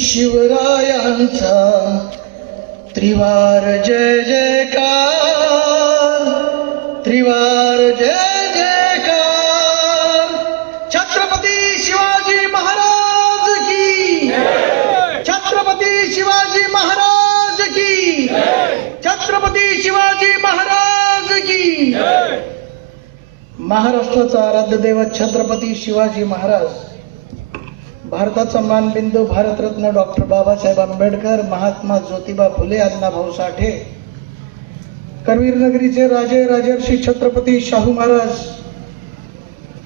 शिवरायांचा त्रिवार जय जयकार त्रिवार जय जयकार. छत्रपती शिवाजी महाराज की छत्रपती शिवाजी महाराज की छत्रपती शिवाजी महाराज की महाराष्ट्राचा आराध्य दैवत छत्रपती शिवाजी महाराज. भारताचा मानबिंदू भारतरत्न डॉक्टर बाबासाहेब आंबेडकर महात्मा ज्योतिबा फुले अण्णाभाऊ साठे करवीर नगरीचे राजे राजर्षी छत्रपती शाहू महाराज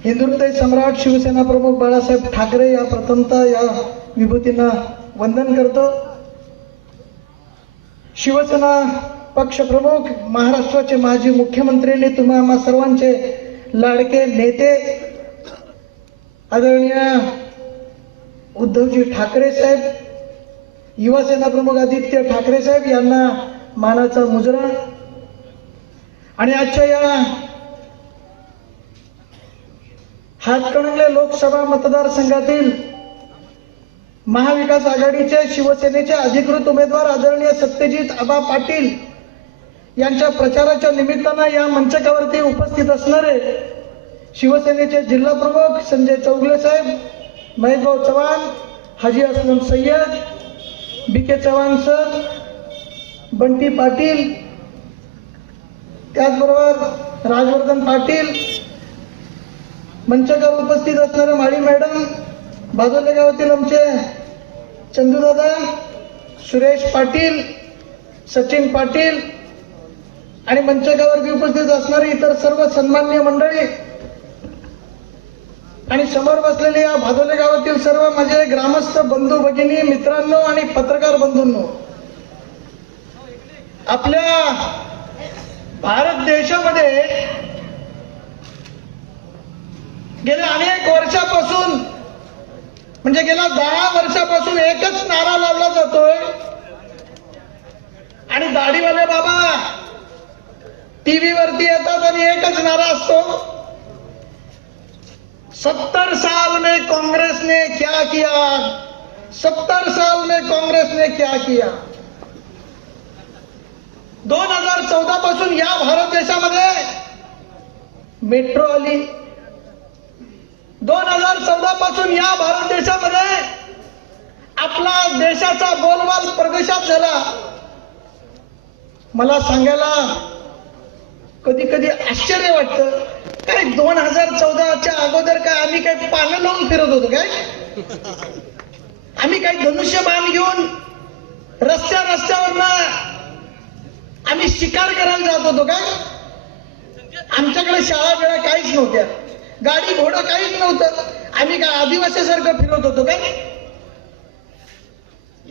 हिंदुत्व सम्राट शिवसेना प्रमुख बाळासाहेब ठाकरे या प्रथमता या विभूतींना वंदन करतो. शिवसेना पक्षप्रमुख महाराष्ट्राचे माजी मुख्यमंत्रीने तुम्हा सर्वांचे लाडके नेते आदरणीय उद्धवजी ठाकरे साहेब युवासेना प्रमुख आदित्य ठाकरे साहेब यांना मानाचा मुजरा. आणि आजच्या या हातकणंगले लोकसभा मतदारसंघातील महाविकास आघाडीचे शिवसेनेचे अधिकृत उमेदवार आदरणीय सत्यजित आबा पाटील यांच्या प्रचाराच्या निमित्तानं या मंचकावरती उपस्थित असणारे शिवसेनेचे जिल्हा प्रमुख संजय चौगले साहेब Maheshbhau Chavan Haji Aslam Sayyed B K Chavan sir Bunty Patil त्याचबरोबर राजवर्धन पाटील मंचकावर उपस्थित असणारे माळी मॅडम बाजोले गावातील आमचे चंदूदादा सुरेश पाटील सचिन पाटील आणि मंचकावरती उपस्थित असणारी इतर सर्व सन्मान्य मंडळी आणि समोर बसलेले या भादोले गावातील सर्व माझे ग्रामस्थ बंधू भगिनी मित्रांनो आणि पत्रकार बंधूंनो आपल्या भारत देशामध्ये गेल्या अनेक वर्षापासून म्हणजे गेल्या दहा वर्षापासून एकच नारा लावला जातोय. आणि दाढीवाले बाबा टीव्ही वरती येतात आणि एकच नारा असतो. सत्तर साल में कांग्रेस ने क्या किया? सत्तर साल में कांग्रेस ने क्या किया? दोन हजार चौदा पासून या भारत देशामध्ये मेट्रो आली. दोन हजार चौदा पासून या भारत देशामध्ये आपला देशाचा बोलबाल प्रदेशात झाला. मला सांगायला कधी कधी आश्चर्य वाटतं. काय दोन हजार चौदाच्या अगोदर काय आम्ही काय पानं लावून फिरत होतो काय? आम्ही काय धनुष्यबाण घेऊन रस्त्या रस्त्यावरनं आम्ही शिकार करायला जात होतो काय? आमच्याकडे शाळा वेळा काहीच नव्हत्या. गाडी घोडं काहीच नव्हतं. आम्ही काय आदिवासीसारखं फिरत होतो काय?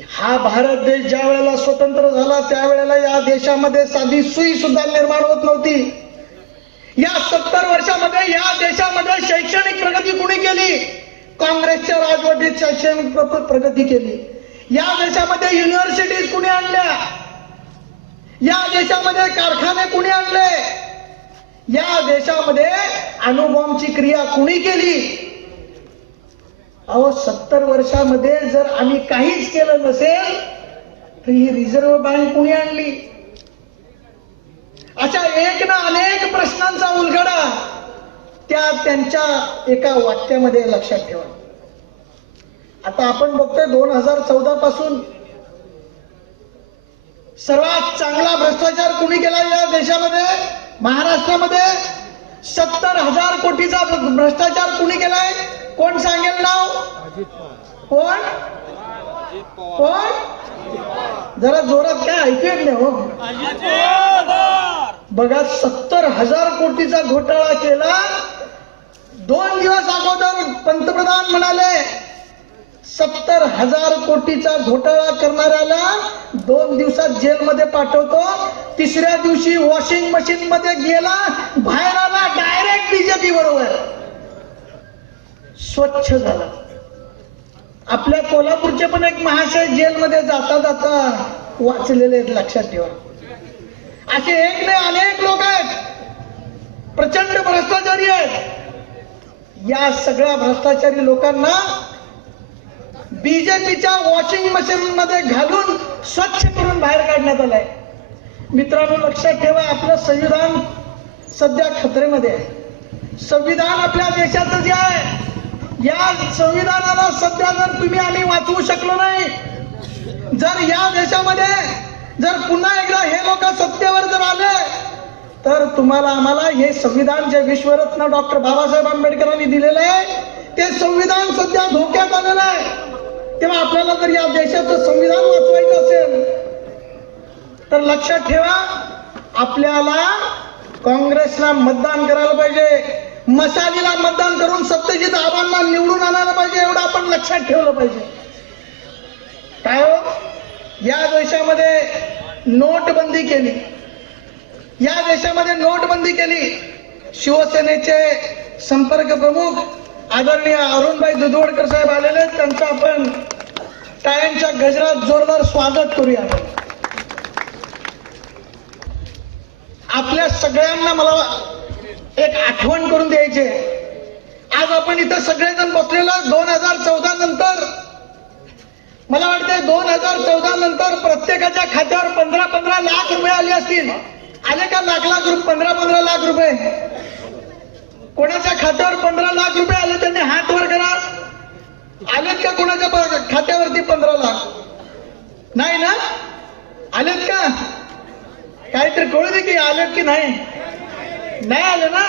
हा भारत देश ज्या वेळेला स्वतंत्र झाला त्यावेळेला या देशामध्ये साधी सुई सुद्धा निर्माण होत नव्हती. या सत्तर वर्षामध्ये या देशामध्ये शैक्षणिक प्रगती कुणी केली? काँग्रेसच्या राजवटीत शैक्षणिक प्रगती केली. या देशामध्ये युनिव्हर्सिटीज कुणी आणल्या? या देशामध्ये कारखाने कुणी आणले? या देशामध्ये अणुबॉम्बची क्रिया कुणी केली? अहो सत्तर वर्षामध्ये जर आम्ही काहीच केलं नसेल तर ही रिझर्व्ह बँक कुणी आणली? अशा एक ना अनेक प्रश्नांचा उलगडा त्या त्यांच्या एका वाक्यामध्ये लक्षात ठेवा. आता आपण बघतोय दोन हजार चौदा पासून सर्वात चांगला भ्रष्टाचार कुणी केला या देशामध्ये? महाराष्ट्रामध्ये? सत्तर हजार कोटीचा भ्रष्टाचार कुणी केलाय? कोण सांगेल नाव? कोण? कोण? जरा जोरात काय ऐकू येत नाही हो. बघा सत्तर हजार कोटीचा घोटाळा केला. दोन दिवस अगोदर पंतप्रधान म्हणाले सत्तर हजार कोटीचा घोटाळा करणाऱ्याला दोन दिवसात जेलमध्ये पाठवतो. तिसऱ्या दिवशी वॉशिंग मशीन मध्ये गेला बाहेर आला डायरेक्ट बीजेपी बरोबर. स्वच्छ झाला. आपल्या कोल्हापूरचे पण एक महाशय जेलमध्ये जाता जाता वाचलेले आहेत लक्षात ठेवा. असे एक नाही अनेक लोक आहेत. प्रचंड भ्रष्टाचारी आहेत. या सगळ्या भ्रष्टाचारी लोकांना बीजेपीच्या वॉशिंग मशीन मध्ये घालून स्वच्छ करून बाहेर काढण्यात आलाय. मित्रांनो लक्षात ठेवा आपलं संविधान सध्या खतरेमध्ये आहे. संविधान आपल्या देशाचं जे आहे या संविधानाला सध्या जर तुम्ही आम्ही वाचवू शकलो नाही जर या देशामध्ये जर पुन्हा एकदा हे लोक सत्तेवर जर आले तर तुम्हाला आम्हाला हे संविधान जे विश्वरत्न डॉक्टर बाबासाहेब आंबेडकरांनी दिलेलं आहे ते संविधान सध्या धोक्यात आलेलं आहे. तेव्हा आपल्याला जर या देशाचं संविधान वाचवायचं असेल तर लक्षात ठेवा आपल्याला काँग्रेसला मतदान करायला पाहिजे मशालीला मतदान करून सत्यजित आव्हानला निवडून आणायला पाहिजे एवढं आपण लक्षात ठेवलं पाहिजे. काय हो? या देशामध्ये नोटबंदी केली. या देशामध्ये नोटबंदी केली. शिवसेनेचे संपर्क प्रमुख आदरणीय अरुणभाई दुधवडकर साहेब आलेले त्यांचं आपण टाळ्यांच्या गजरात जोरदार स्वागत करूया. आपल्या सगळ्यांना मला एक आठवण करून द्यायची आहे. आज आपण इथं सगळेजण बसलेलो दोन हजार चौदा नंतर मला वाटतंय दोन हजार चौदा नंतर प्रत्येकाच्या खात्यावर पंधरा पंधरा लाख रुपये आले असतील. आले का लाख लाख रुपये? पंधरा पंधरा लाख रुपये? कोणाच्या खात्यावर पंधरा लाख रुपये आले त्यांनी हात वर करा. आलेत का कोणाच्या खात्यावरती पंधरा लाख? नाही ना? आलेत का? काहीतरी कळू दे की आलेत की नाही. नाही आले ना?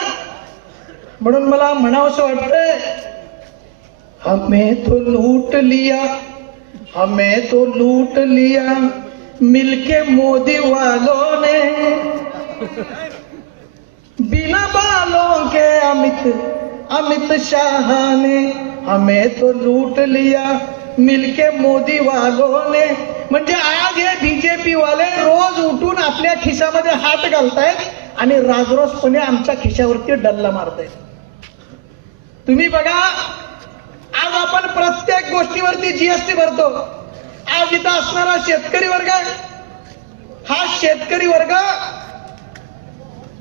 म्हणून मला म्हणावंसं वाटतंय हमें तो लूट लिया हमें तो लूट लिया मिलके मोदी वालों ने। बिना बालों के अमित अमित शाह ने हमें तो लूट लिया मिलके मोदी वालों ने। म्हणजे आज हे बीजेपी वाले रोज उठून आपल्या खिशामध्ये हात घालतायत आणि राजरोसपणे आमच्या खिशावरती डल्ला मारतायत. तुम्ही बघा गोष्टीवरती जीएसटी भरतो. आज इथं असणारा शेतकरी वर्ग हा शेतकरी वर्ग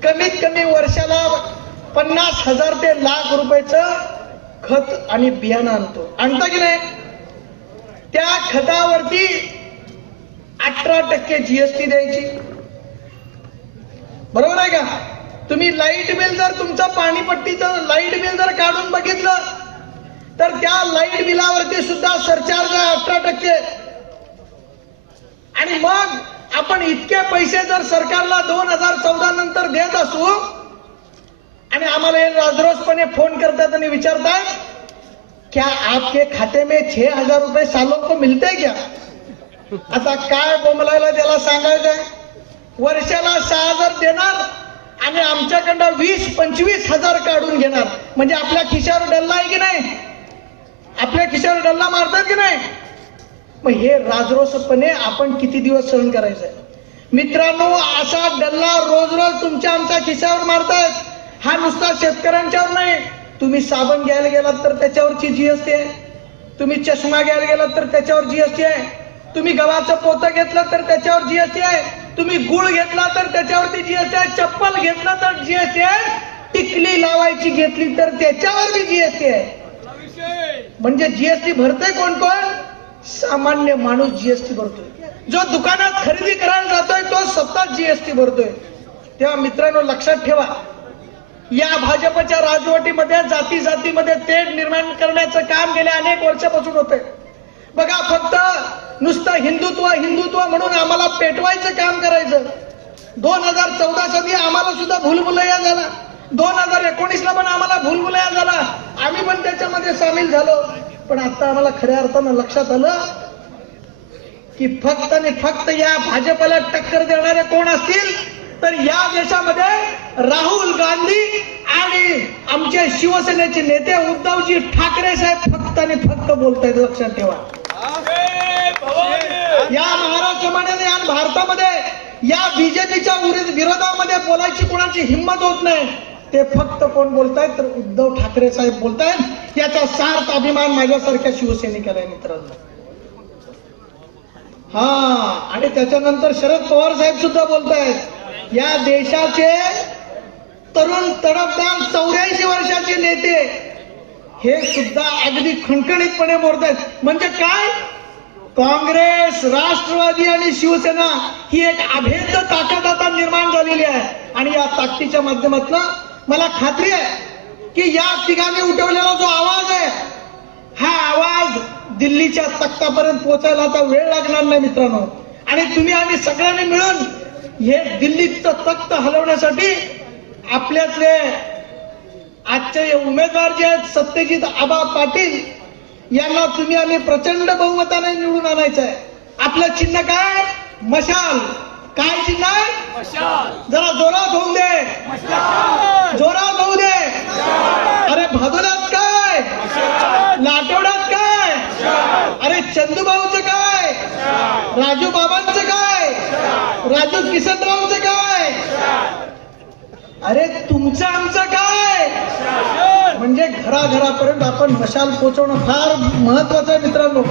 कमीत कमी वर्षाला पन्नास हजार ते लाख रुपयाचं खत आणि बियाणं आणतो. आणता की नाही? त्या खतावरती अठरा टक्के जीएसटी द्यायची. बरोबर आहे का? तुम्ही लाइट बिल जर तुमचं पाणीपट्टीचं लाइट बिल जर काढून बघितलं तर त्या लाइट बिलावरती सुद्धा सरचार्ज आहे अठरा टक्के. आणि मग आपण इतके पैसे जर सरकारला दोन हजार चौदा नंतर देत असू आणि आम्हाला हे राजरोजपणे फोन करतात आणि विचारतात क्या आपके खाते में छह हजार रुपये सालों को मिलते क्या? आता काय बोंबलायला त्याला सांगायचंय? वर्षाला सहा हजार देणार आणि आमच्याकडनं वीस पंचवीस हजार काढून घेणार. म्हणजे आपल्या खिशावर डल्ला आहे की नाही? आपल्या खिशावर डल्ला मारतात की नाही? मग हे राजरोसपणे आपण किती दिवस सहन करायचंय? मित्रांनो असा डल्ला रोज रोज तुमच्या आमच्या खिशावर मारतायत. हा नुसता शेतकऱ्यांच्यावर नाही. तुम्ही साबण घ्यायला गेलात तर त्याच्यावरची जीएसटी आहे. तुम्ही चष्मा घ्यायला गेलात तर त्याच्यावर जीएसटी आहे. तुम्ही गव्हाचं पोतं घेतलं तर त्याच्यावर जीएसटी आहे. तुम्ही गुळ घेतला तर त्याच्यावरती जीएसटी आहे. चप्पल घेतलं तर जीएसटी आहे. टिकली लावायची घेतली तर त्याच्यावर बी जीएसटी आहे. म्हणजे जीएसटी भरतोय कोण कोण? सामान्य माणूस जीएसटी भरतोय. जो दुकानात खरेदी करायला जातोय तो स्वतः जीएसटी भरतोय. तेव्हा मित्रांनो लक्षात ठेवा या भाजपच्या राजवटीमध्ये जाती जातीमध्ये तेढ निर्माण करण्याचं काम गेल्या अनेक वर्षापासून होते बघा फक्त नुसतं हिंदुत्व हिंदुत्व म्हणून आम्हाला पेटवायचं काम करायचं. दोन हजार चौदा साली आम्हाला सुद्धा भूलभुलैया झाला. दोन हजार एकोणीसला पण आम्हाला भूलभुलया झाला. आम्ही पण त्याच्यामध्ये सामील झालो. पण आता आम्हाला खऱ्या अर्थानं लक्षात आलं की फक्त आणि फक्त या भाजपला टक्कर देणारे कोण असतील तर या देशामध्ये राहुल गांधी आणि आमचे शिवसेनेचे नेते उद्धवजी ठाकरे साहेब फक्त आणि फक्त बोलतायत. लक्षात ठेवा. या महाराष्ट्रामध्ये आणि भारतामध्ये या बीजेपीच्या विरोधामध्ये बोलायची कोणाची हिंमत होत नाही. ते फक्त कोण बोलतायत? तर उद्धव ठाकरे साहेब बोलतायत. याचा सार्थ अभिमान माझ्यासारख्या शिवसैनिकाला आहे मित्रांनो. हा आणि त्याच्यानंतर शरद पवार साहेब सुद्धा बोलतायत. या देशाचे तरुण तडफदार चौऱ्याऐंशी वर्षाचे नेते हे सुद्धा अगदी खणखणीतपणे मोडतायत म्हणजे काय? काँग्रेस राष्ट्रवादी आणि शिवसेना ही एक अभेद ताकद आता निर्माण झालेली आहे. आणि या ताकदीच्या माध्यमातून मला खात्री आहे की या ठिकाणी उठवलेला जो आवाज आहे हा आवाज दिल्लीच्या तख्तापर्यंत पोहोचायला आता वेळ लागणार नाही मित्रांनो. आणि तुम्ही आम्ही सगळ्यांनी मिळून हे दिल्लीचं तख्त हलवण्यासाठी आपल्यातले आजचे उमेदवार जे आहेत सत्यजित आबा पाटील यांना तुम्ही आम्ही प्रचंड बहुमताने निवडून आणायचं आहे. आपलं चिन्ह काय? मशाल. काय आहे जरा जोरात होऊन दे. जोरात होऊ दे. अरे भादोल्यात काय? लाटवड्यात काय? अरे चंदूभाऊचं काय? राजू बाबांचं काय? राजू किसनरावचं काय? अरे तुमचं आमचं काय? म्हणजे घराघरापर्यंत आपण मशाल पोचवणं फार महत्वाचं आहे मित्रांनो.